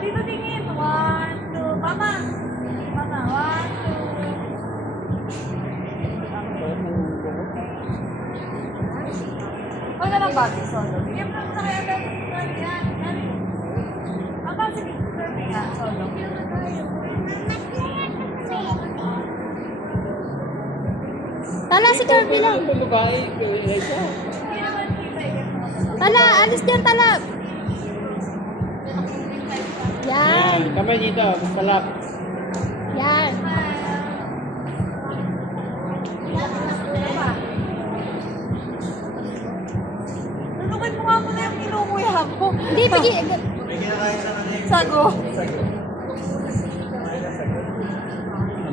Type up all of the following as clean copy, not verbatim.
Dito tingin. 1, 2. Mama. Mama, 1, 2. Huwag na lang babi, solo. Bigyan mo lang sa kaya dito. Yan. Mama, sige. Yan, solo. Tala, si Kirby lang. Tala, alis dyan, tala. Yan. Kamay dito, palap. Yan. Tunukin mo nga muna yung inukuya mo. Hindi, bigyan. Sago.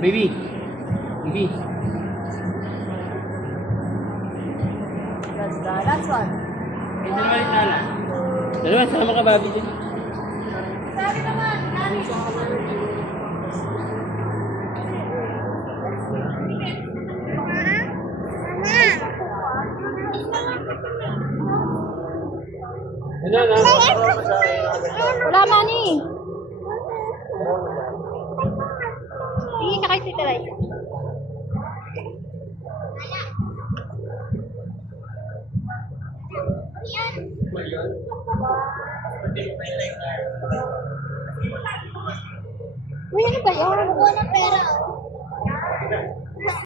Baby. Baby. That's the last one. Ito naman yung nala. Dalawa, sama ka babi din. Sabi naman, Nani. Ano na? Wala mani. Tingin ka kay Tita Liza. Uy, ano ba yun? Wala pera.